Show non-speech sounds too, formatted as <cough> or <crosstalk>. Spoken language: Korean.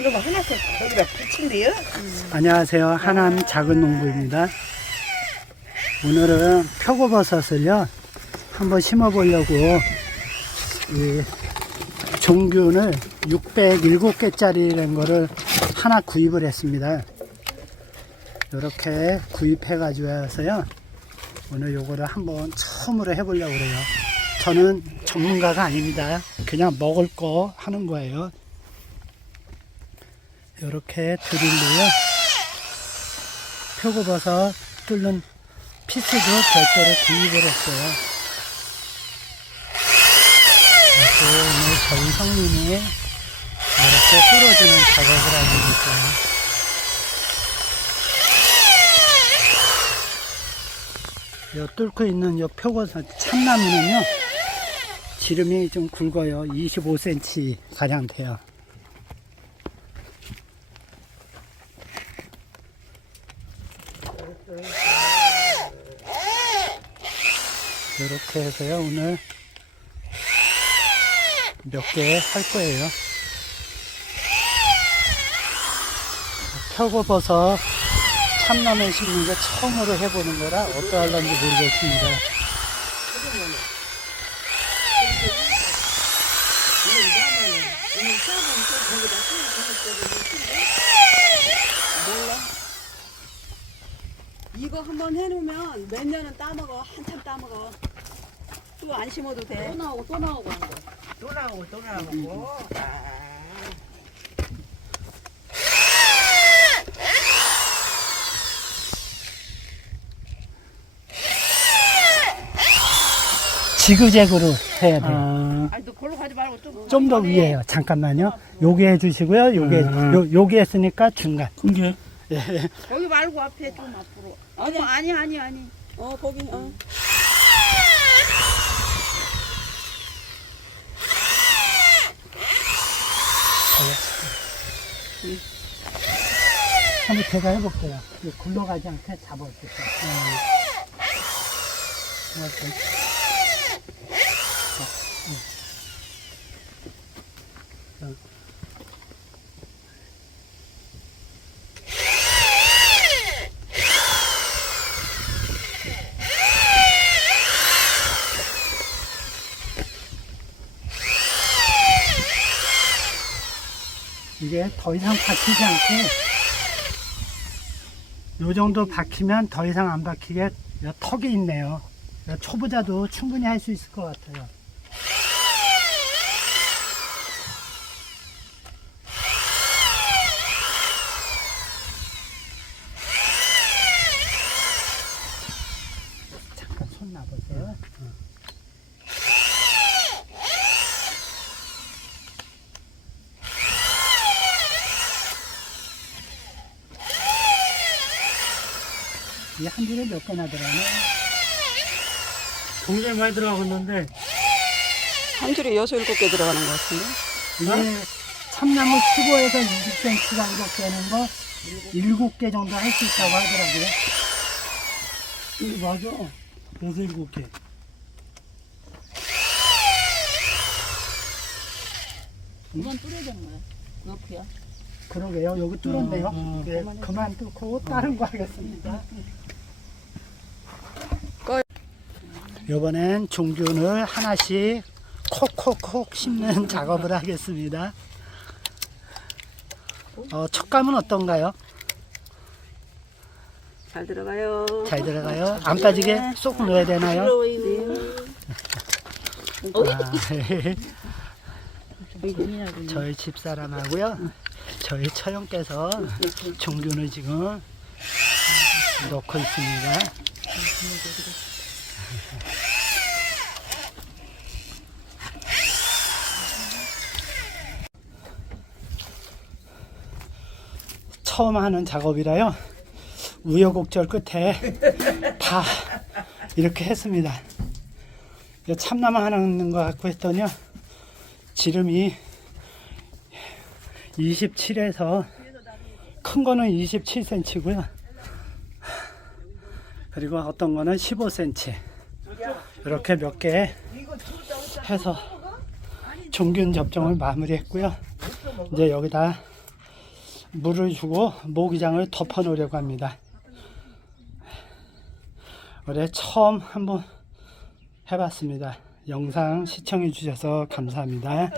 그러면 하나씩 거기다 붙인대요? 안녕하세요. 하남 작은 농부입니다. 오늘은 표고버섯을요, 한번 심어보려고, 이 종균을 607개짜리라는 거를 하나 구입을 했습니다. 이렇게 구입해가지고 해서요, 오늘 요거를 한번 처음으로 해보려고 그래요. 저는 전문가가 아닙니다. 그냥 먹을 거 하는 거예요. 이렇게 드릴로요. 표고버섯 뚫는 피스도 별도로 구입을 했어요. 그래서 오늘 저희 형님이 이렇게 뚫어주는 작업을 하고 있어요. 요 뚫고 있는 요 표고버섯 참나무는요, 지름이 좀 굵어요. 25cm 가량 돼요. 이렇게 해서요 오늘 몇 개 할 거예요. 표고버섯 참나무에 심는 게 처음으로 해보는 거라 어떠할런지 모르겠습니다. 이거 한번 해놓으면 몇 년은 따먹어 한참 따먹어 또안 심어도 돼 또 나오고 또 나오고 하는 거또 나오고 또 나오고. 아. 지그재그로 해야 돼요 아니 너 걸로 가지 말고 좀. 좀 더 위에요 잠깐만요 요게 해주시고요 요게 요, 요게 했으니까 중간 이게 거기 말고 앞에 좀 앞으로. 아니 어머 아니 아니 아니. 어 거기 어. 한번 제가 해볼게요 굴러가지 않게 잡아주세요 이렇게. 이게 더 이상 박히지 않게 요 정도 박히면 더 이상 안 박히게 요 턱이 있네요. 요 초보자도 충분히 할 수 있을 것 같아요. 잠깐 손 놔보세요. 어. 이한 줄에 몇 개나 들어가나? 굉장히 많이 들어가고 있는데 한 줄에 여섯 일곱 개 들어가는 것 같은데 이게 참나무 15에서 20cm가 이렇게 되는 거 7개 정도 할 수 있다고 하더라고요. 이거 맞아 여섯 일곱 개 이건 뚫어지는 거야 높이야 그러게요. 여기 뚫었네요. 어, 어. 네, 그만 뚫고 다른 거 하겠습니다. 이번엔 종균을 하나씩 콕콕콕 심는 <laughs> 작업을 하겠습니다. 어, 촉감은 어떤가요? 잘 들어가요 잘 들어가요? 안 빠지게 쏙 넣어야 되나요? 아, 저희 집사람하고요. 저희 처형께서 종균을 지금 넣고 있습니다. 처음 하는 작업이라요. 우여곡절 끝에 다 이렇게 했습니다. 이거 참나무 하는 거 갖고 했더니요. 지름이 27에서 큰 거는 27cm고요. 그리고 어떤 거는 15cm. 이렇게 몇 개 해서 종균 접종을 마무리했고요. 이제 여기다 물을 주고 모기장을 덮어 놓으려고 합니다. 올해 처음 한번 해봤습니다. 영상 시청해 주셔서 감사합니다.